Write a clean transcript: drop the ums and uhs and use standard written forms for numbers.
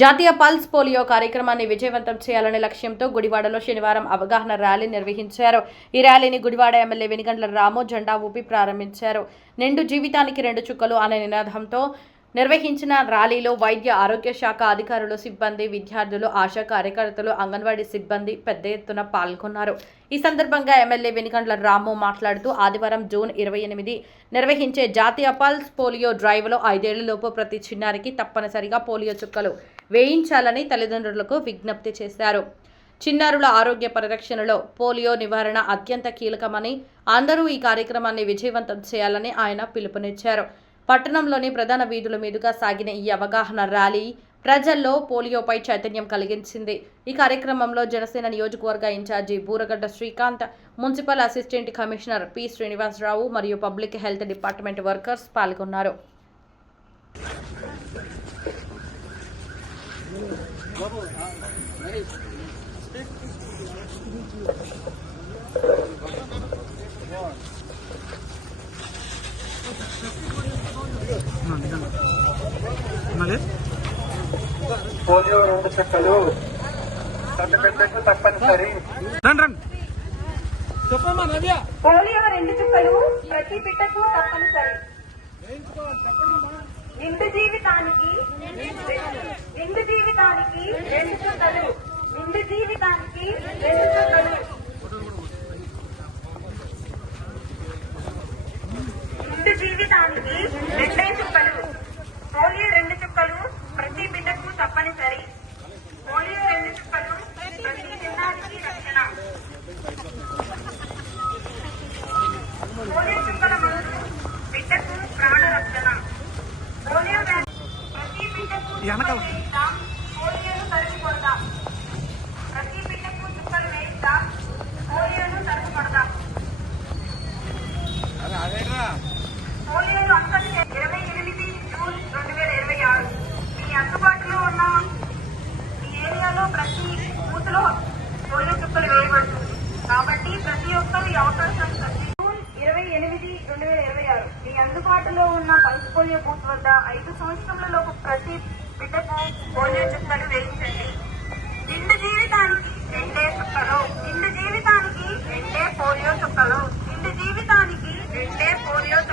జాతీయ pulse polio కార్యక్రమాన్ని విజయవంతం చేయాలనే లక్ష్యంతో గుడివాడలో శనివారం అవగాహన ర్యాలీ నిర్వహించారు. ఈ ర్యాలీని గుడివాడ ఎమ్మెల్యే వెనిగండ్ల రాము జెండా ఊపి ప్రారంభించారు. నిండు జీవితానికి 2 చుక్కలు అనే నినాదంతో నిర్వహించిన ర్యాలీలో వైద్య ఆరోగ్య శాఖ అధికారులు, సిబ్బంది, విద్యార్థులు, ఆశా కార్యకర్తలు, అంగన్వాడీ సిబ్బంది పెద్ద ఎత్తున పాల్గొన్నారు. ఈ సందర్భంగా ఎమ్మెల్యే వెనిగండ్ల రాము మాట్లాడుతూ ఆదివారం జూన్ 28 నిర్వహించే జాతీయ పల్స్ పోలియో డ్రైవ్లో 5 ఏళ్లలోపు ప్రతి చిన్నారికి తప్పనిసరిగా పోలియో చుక్కలు వేయించాలని తల్లిదండ్రులకు విజ్ఞప్తి చేశారు. చిన్నారుల ఆరోగ్య పరిరక్షణలో పోలియో నివారణ అత్యంత కీలకమని, అందరూ ఈ కార్యక్రమాన్ని విజయవంతం చేయాలని ఆయన పిలుపునిచ్చారు. పట్టణంలోని ప్రధాన వీధుల మీదుగా సాగిన ఈ అవగాహన ర్యాలీ ప్రజల్లో పోలియోపై చైతన్యం కలిగించింది. ఈ కార్యక్రమంలో జనసేన నియోజకవర్గ in charge Booragadda Srikanth, municipal assistant commissioner P Srinivasarao మరియు పబ్లిక్ హెల్త్ డిపార్ట్మెంట్ వర్కర్స్ పాల్గొన్నారు. పోలియో 2 చుక్కలు బిడ్డకు తప్పనిసరి. పోలియో 2 చుక్కలు ప్రతి బిడ్డకు తప్పనిసరి. నిండు జీవితానికి 2 చుక్కలు. నిండు జీవితానికి 2 చుక్కలు. నిండు జీవితానికి 2 చుక్కలు. పోలియో 2 చుక్కలు ప్రతి బిడ్డకు తప్పనిసరి. పోలియో 2 చుక్కలు ప్రతి చిన్నారికి రక్షణ. పోలియో చుక్కల మందు బిడ్డకు ప్రాణ రక్షణ. పోలియో ప్రతి బిడ్డకు వేయిద్దాం, పోలియోను తరిమి కొడదాం. ప్రతి బిడ్డకు చుక్కలు వేయిద్దాం, పోలియోను తరిమి కొడదాం. పోలియోను అంతటి 28 జూన్ 2026 మీ అందుబాటులో ఉన్న ఈ ఏరియాలో ప్రతి బూత్లో పోలియో చుక్కలు వేయబడుతుంది. కాబట్టి ప్రతి ఒక్కరు ఈ అవకాశం జూన్ 28, 2026 మీ అందుబాటులో ఉన్న పల్స్ పోలియో బూత్ వద్ద 5 సంవత్సరములలోపు ప్రతి బిడ్డకు పోలియో చుక్కలు వేయించండి. నిండు జీవితానికి 2 చుక్కలు. నిండు జీవితానికి 2 పోలియో చుక్కలు.